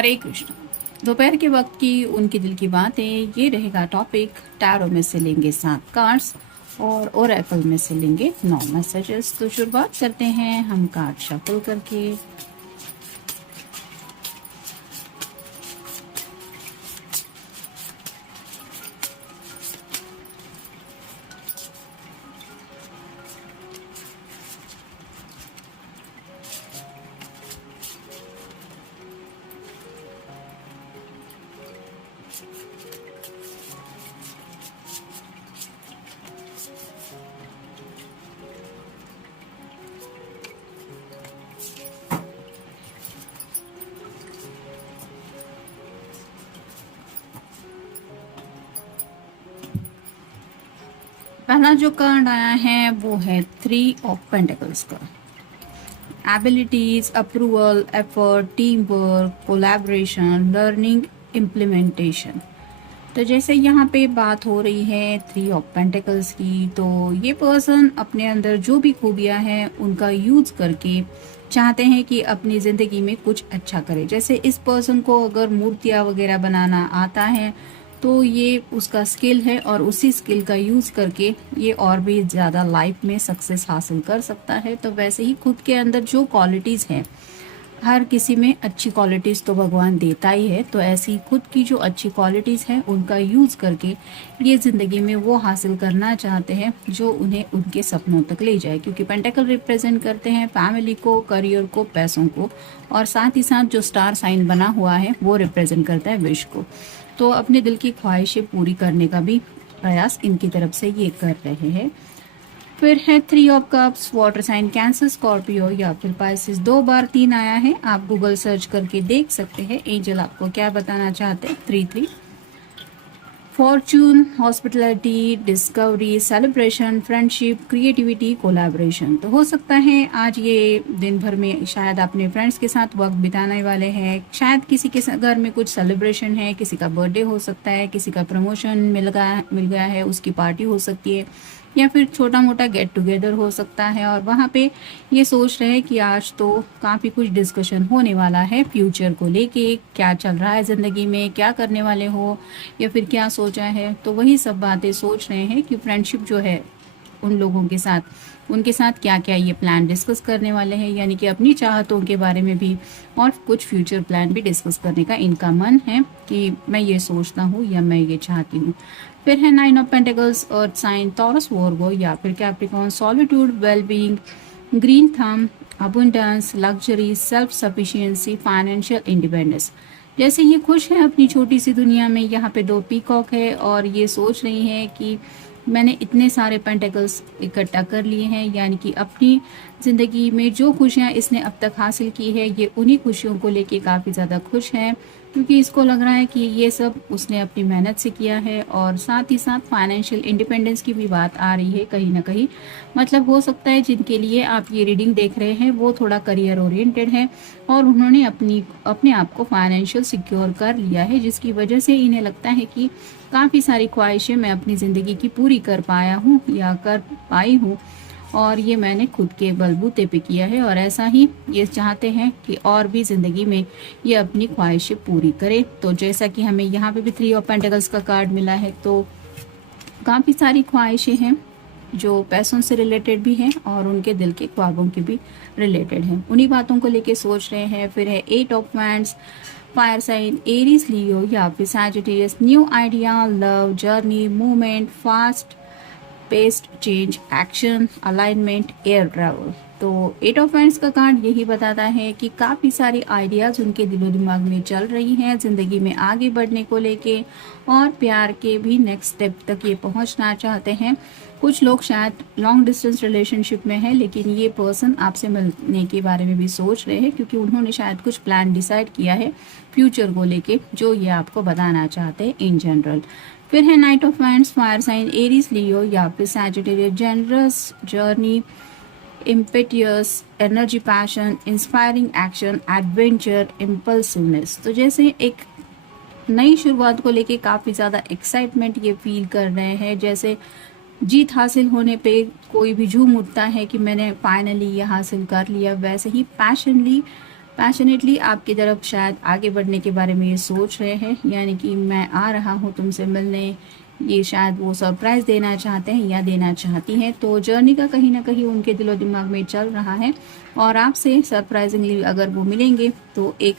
हरे कृष्ण। दोपहर के वक्त की उनके दिल की बातें, ये रहेगा टॉपिक। टैरो में से लेंगे 7 कार्ड्स और ओरेकल में से लेंगे 9 मैसेजेस। तो शुरुआत करते हैं हम कार्ड शफल करके। पहला जो कार्ड आया है वो है 3 ऑफ पेंटिकल्स का। Abilities, approval, effort, team work, collaboration, learning, implementation. तो जैसे यहाँ पे बात हो रही है 3 ऑफ पेंटिकल्स की, तो ये पर्सन अपने अंदर जो भी खूबियाँ हैं उनका यूज करके चाहते हैं कि अपनी ज़िंदगी में कुछ अच्छा करे। जैसे इस पर्सन को अगर मूर्तियाँ वगैरह बनाना आता है तो ये उसका स्किल है और उसी स्किल का यूज़ करके ये और भी ज़्यादा लाइफ में सक्सेस हासिल कर सकता है। तो वैसे ही खुद के अंदर जो क्वालिटीज़ हैं, हर किसी में अच्छी क्वालिटीज़ तो भगवान देता ही है, तो ऐसी खुद की जो अच्छी क्वालिटीज़ हैं उनका यूज़ करके ये ज़िंदगी में वो हासिल करना चाहते हैं जो उन्हें उनके सपनों तक ले जाए। क्योंकि पेंटेकल रिप्रेजेंट करते हैं फैमिली को, करियर को, पैसों को, और साथ ही साथ जो स्टार साइन बना हुआ है वो रिप्रेजेंट करता है विश को। तो अपने दिल की ख्वाहिशें पूरी करने का भी प्रयास इनकी तरफ से ये कर रहे हैं। फिर है 3 of cups, water sign Cancer, Scorpio या फिर पाइसिस। 2 बार 3 आया है, आप गूगल सर्च करके देख सकते हैं एंजल आपको क्या बताना चाहते हैं। 3 Fortune, hospitality, discovery, celebration, friendship, creativity, collaboration. तो हो सकता है आज ये दिन भर में शायद अपने फ्रेंड्स के साथ वक्त बिताने वाले हैं, शायद किसी के घर में कुछ सेलिब्रेशन है, किसी का बर्थडे हो सकता है, किसी का प्रमोशन मिल गया है उसकी पार्टी हो सकती है, या फिर छोटा मोटा गेट टुगेदर हो सकता है। और वहाँ पे ये सोच रहे हैं कि आज तो काफ़ी कुछ डिस्कशन होने वाला है फ्यूचर को लेके, क्या चल रहा है ज़िंदगी में, क्या करने वाले हो, या फिर क्या सोचा है। तो वही सब बातें सोच रहे हैं कि फ्रेंडशिप जो है उन लोगों के साथ, उनके साथ क्या क्या ये प्लान डिस्कस करने वाले हैं, यानी कि अपनी चाहतों के बारे में भी और कुछ फ्यूचर प्लान भी डिस्कस करने का इनका मन है कि मैं ये सोचता हूँ या मैं ये चाहती हूँ। फिर है 9 of pentacles, earth sign, Taurus, Virgo या फिर Capricorn, solitude, wellbeing, green thumb, abundance, luxury, self sufficiency, financial independence. जैसे ये खुश है अपनी छोटी सी दुनिया में। यहाँ पे 2 पीकॉक है और ये सोच रही है कि मैंने इतने सारे पेंटिकल्स इकट्ठा कर लिए हैं, यानी कि अपनी ज़िंदगी में जो खुशियाँ इसने अब तक हासिल की है ये उन्हीं खुशियों को लेके काफ़ी ज़्यादा खुश है, क्योंकि इसको लग रहा है कि ये सब उसने अपनी मेहनत से किया है। और साथ ही साथ फाइनेंशियल इंडिपेंडेंस की भी बात आ रही है कहीं ना कहीं। मतलब हो सकता है जिनके लिए आप ये रीडिंग देख रहे हैं वो थोड़ा करियर ओरिएंटेड है और उन्होंने अपने आप को फाइनेंशियल सिक्योर कर लिया है, जिसकी वजह से इन्हें लगता है कि काफ़ी सारी ख्वाहिशें मैं अपनी ज़िंदगी की पूरी कर पाया हूँ या कर पाई हूँ, और ये मैंने खुद के बलबूते पे किया है। और ऐसा ही ये चाहते हैं कि और भी ज़िंदगी में ये अपनी ख्वाहिशें पूरी करे। तो जैसा कि हमें यहाँ पे भी 3 ऑफ पेंटिकल्स का कार्ड मिला है, तो काफ़ी सारी ख्वाहिशें हैं जो पैसों से रिलेटेड भी हैं और उनके दिल के ख्वाबों के भी रिलेटेड हैं, उन्हीं बातों को लेके सोच रहे हैं। फिर है 8 of wands, fire sign, Aries, Leo या फिर Sagittarius, new idea, love, journey, movement, fast paced, change, action, alignment, air travel. तो 8 ऑफ वैंड्स का कार्ड यही बताता है कि काफ़ी सारी आइडियाज़ उनके दिलो दिमाग में चल रही हैं ज़िंदगी में आगे बढ़ने को लेके, और प्यार के भी नेक्स्ट स्टेप तक ये पहुंचना चाहते हैं। कुछ लोग शायद लॉन्ग डिस्टेंस रिलेशनशिप में हैं, लेकिन ये पर्सन आपसे मिलने के बारे में भी सोच रहे हैं, क्योंकि उन्होंने शायद कुछ प्लान डिसाइड किया है फ्यूचर को लेके जो ये आपको बताना चाहते हैं इन जनरल। फिर है 9 of wands, fire sign, Aries, Leo या फिर Sagittarius, generous, journey, impetuous, energy, passion, inspiring action, adventure, impulsiveness. तो जैसे एक नई शुरुआत को लेके काफ़ी ज़्यादा एक्साइटमेंट ये फील कर रहे हैं, जैसे जीत हासिल होने पे कोई भी झूम उठता है कि मैंने फाइनली ये हासिल कर लिया, वैसे ही पैशनली पैशनेटली आपकी तरफ शायद आगे बढ़ने के बारे में ये सोच रहे हैं, यानी कि मैं आ रहा हूँ तुमसे मिलने, ये शायद वो सरप्राइज़ देना चाहते हैं या देना चाहती हैं। तो जर्नी का कहीं ना कहीं उनके दिलो दिमाग में चल रहा है और आपसे सरप्राइजिंगली अगर वो मिलेंगे तो एक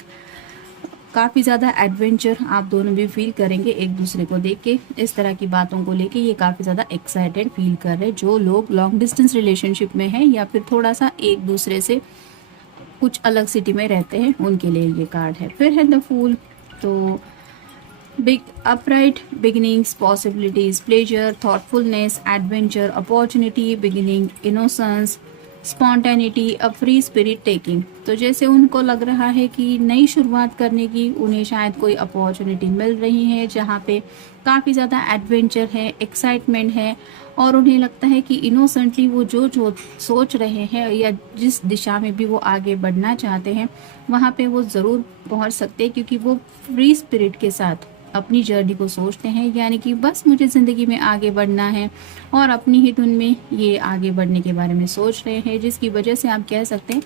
काफ़ी ज़्यादा एडवेंचर आप दोनों भी फील करेंगे एक दूसरे को देख के। इस तरह की बातों को लेके ये काफ़ी ज़्यादा एक्साइटेड फील कर रहे हैं जो लोग लॉन्ग डिस्टेंस रिलेशनशिप में हैं या फिर थोड़ा सा एक दूसरे से कुछ अलग सिटी में रहते हैं, उनके लिए ये कार्ड है। फिर है द फूल, तो big upright beginnings, possibilities, pleasure, thoughtfulness, adventure, opportunity, beginning, innocence, spontaneity, a free spirit taking. तो जैसे उनको लग रहा है कि नई शुरुआत करने की उन्हें शायद कोई अपॉर्चुनिटी मिल रही है जहाँ पे काफ़ी ज़्यादा एडवेंचर है, एक्साइटमेंट है और उन्हें लगता है कि इनोसेंटली वो जो सोच रहे हैं या जिस दिशा में भी वो आगे बढ़ना चाहते हैं वहाँ पे वो ज़रूर पहुँच सकते हैं, क्योंकि वो फ्री स्पिरिट के साथ अपनी जर्नी को सोचते हैं, यानी कि बस मुझे ज़िंदगी में आगे बढ़ना है और अपनी ही धुन में ये आगे बढ़ने के बारे में सोच रहे हैं, जिसकी वजह से आप कह सकते हैं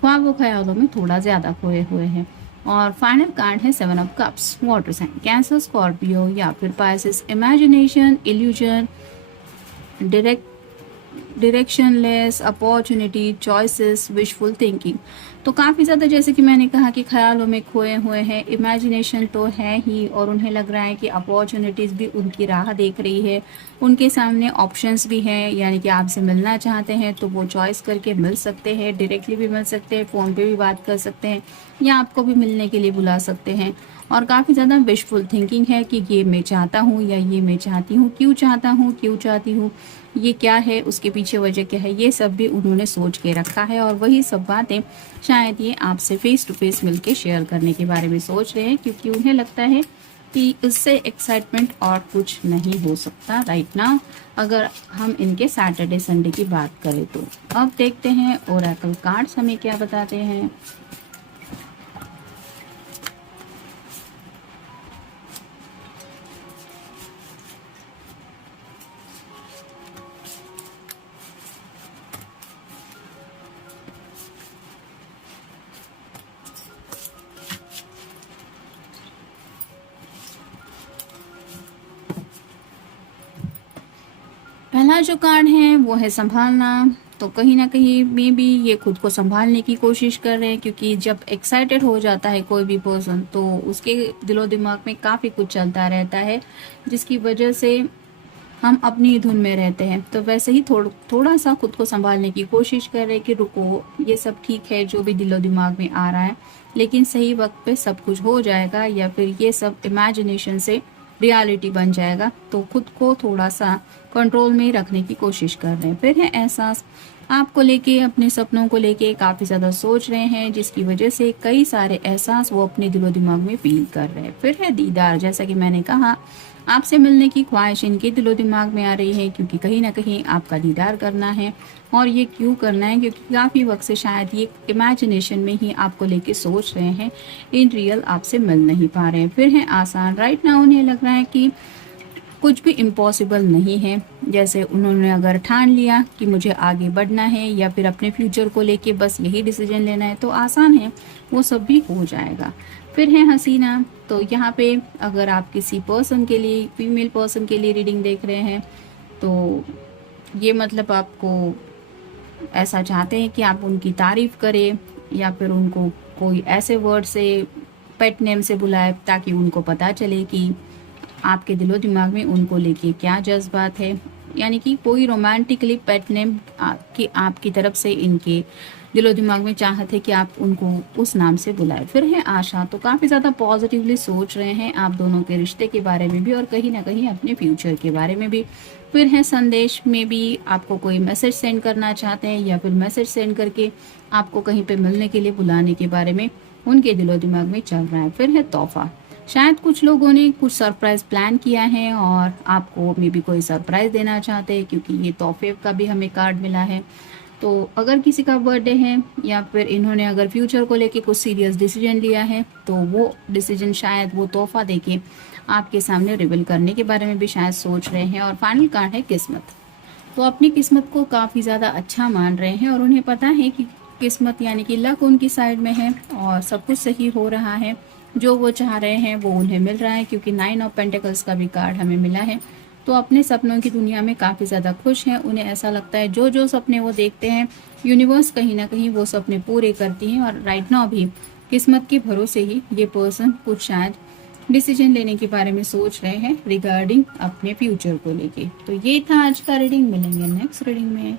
ख्वाब ख्यालों में थोड़ा ज़्यादा खोए हुए हैं। और फाइनल कार्ड है 7 of cups, water sign, Cancer, Scorpio या फिर Pisces, imagination, illusion, directionless, opportunity, choices, wishful thinking. तो काफ़ी ज़्यादा जैसे कि मैंने कहा कि ख्यालों में खोए हुए हैं, इमेजिनेशन तो है ही और उन्हें लग रहा है कि अपॉर्चुनिटीज़ भी उनकी राह देख रही है, उनके सामने ऑप्शंस भी हैं, यानी कि आपसे मिलना चाहते हैं तो वो चॉइस करके मिल सकते हैं, डायरेक्टली भी मिल सकते हैं, फ़ोन पे भी बात कर सकते हैं या आपको भी मिलने के लिए बुला सकते हैं। और काफ़ी ज़्यादा विशफुल थिंकिंग है कि ये मैं चाहता हूँ या ये मैं चाहती हूँ, क्यों चाहता हूँ, क्यों चाहती हूँ, ये क्या है, उसके पीछे वजह क्या है, ये सब भी उन्होंने सोच के रखा है और वही सब बातें शायद ये आपसे फेस टू फेस मिलके शेयर करने के बारे में सोच रहे हैं, क्योंकि उन्हें लगता है कि इससे एक्साइटमेंट और कुछ नहीं हो सकता राइट नाउ, अगर हम इनके सैटरडे संडे की बात करें तो। अब देखते हैं ओरेकल कार्ड्स हमें क्या बताते हैं। पहला जो कार्ड है वो है संभालना। तो कहीं ना कहीं में भी ये खुद को संभालने की कोशिश कर रहे हैं, क्योंकि जब एक्साइटेड हो जाता है कोई भी पर्सन तो उसके दिलो दिमाग में काफ़ी कुछ चलता रहता है, जिसकी वजह से हम अपनी धुन में रहते हैं। तो वैसे ही थोड़ा सा खुद को संभालने की कोशिश कर रहे हैं कि रुको, ये सब ठीक है जो भी दिलो दिमाग में आ रहा है, लेकिन सही वक्त पे सब कुछ हो जाएगा या फिर ये सब इमेजिनेशन से रियलिटी बन जाएगा। तो खुद को थोड़ा सा कंट्रोल में रखने की कोशिश कर रहे हैं। फिर है एहसास, आपको लेके, अपने सपनों को लेके काफ़ी ज़्यादा सोच रहे हैं, जिसकी वजह से कई सारे एहसास वो अपने दिलो दिमाग में फील कर रहे हैं। फिर है दीदार, जैसा कि मैंने कहा आपसे मिलने की ख्वाहिश इनके दिलो दिमाग में आ रही है, क्योंकि कहीं ना कहीं आपका दीदार करना है। और ये क्यों करना है, क्योंकि काफ़ी वक्त से शायद ये इमेजिनेशन में ही आपको लेके सोच रहे हैं, इन रियल आपसे मिल नहीं पा रहे हैं। फिर है आसान, राइट नाउ उन्हें लग रहा है कि कुछ भी इम्पॉसिबल नहीं है। जैसे उन्होंने अगर ठान लिया कि मुझे आगे बढ़ना है या फिर अपने फ्यूचर को लेके बस यही डिसीजन लेना है, तो आसान है, वो सब भी हो जाएगा। फिर है हसीना, तो यहाँ पे अगर आप किसी पर्सन के लिए, फीमेल पर्सन के लिए रीडिंग देख रहे हैं तो ये मतलब आपको ऐसा चाहते हैं कि आप उनकी तारीफ करें या फिर उनको कोई ऐसे वर्ड से, पेट नेम से बुलाए, ताकि उनको पता चले कि आपके दिलो दिमाग में उनको लेके क्या जज्बात है। यानी कि कोई रोमांटिकली पेट नेम की आपकी तरफ से इनके दिलो दिमाग में चाहत है कि आप उनको उस नाम से बुलाए। फिर है आशा, तो काफ़ी ज़्यादा पॉजिटिवली सोच रहे हैं आप दोनों के रिश्ते के बारे में भी और कहीं ना कहीं अपने फ्यूचर के बारे में भी। फिर है संदेश, में भी आपको कोई मैसेज सेंड करना चाहते हैं या फिर मैसेज सेंड करके आपको कहीं पे मिलने के लिए बुलाने के बारे में उनके दिलो दिमाग में चल रहा है। फिर है तोहफा, शायद कुछ लोगों ने कुछ सरप्राइज प्लान किया है और आपको मे भी कोई सरप्राइज देना चाहते हैं, क्योंकि ये तोहफे का भी हमें कार्ड मिला है। तो अगर किसी का बर्थडे है या फिर इन्होंने अगर फ्यूचर को लेके कुछ सीरियस डिसीजन लिया है तो वो डिसीजन शायद वो तोहफा देके आपके सामने रिवील करने के बारे में भी शायद सोच रहे हैं। और फाइनल कार्ड है किस्मत, तो अपनी किस्मत को काफ़ी ज़्यादा अच्छा मान रहे हैं और उन्हें पता है कि किस्मत यानी कि लक उनकी साइड में है और सब कुछ सही हो रहा है। जो वो चाह रहे हैं वो उन्हें मिल रहा है, क्योंकि 9 ऑफ पेंटिकल्स का भी कार्ड हमें मिला है। तो अपने सपनों की दुनिया में काफ़ी ज़्यादा खुश हैं। उन्हें ऐसा लगता है जो जो सपने वो देखते हैं यूनिवर्स कहीं ना कहीं वो सपने पूरे करती हैं। और राइट नाउ भी किस्मत के भरोसे ही ये पर्सन कुछ शायद डिसीजन लेने के बारे में सोच रहे हैं रिगार्डिंग अपने फ्यूचर को लेके। तो ये था आज का रीडिंग। मिलेंगे नेक्स्ट रीडिंग में।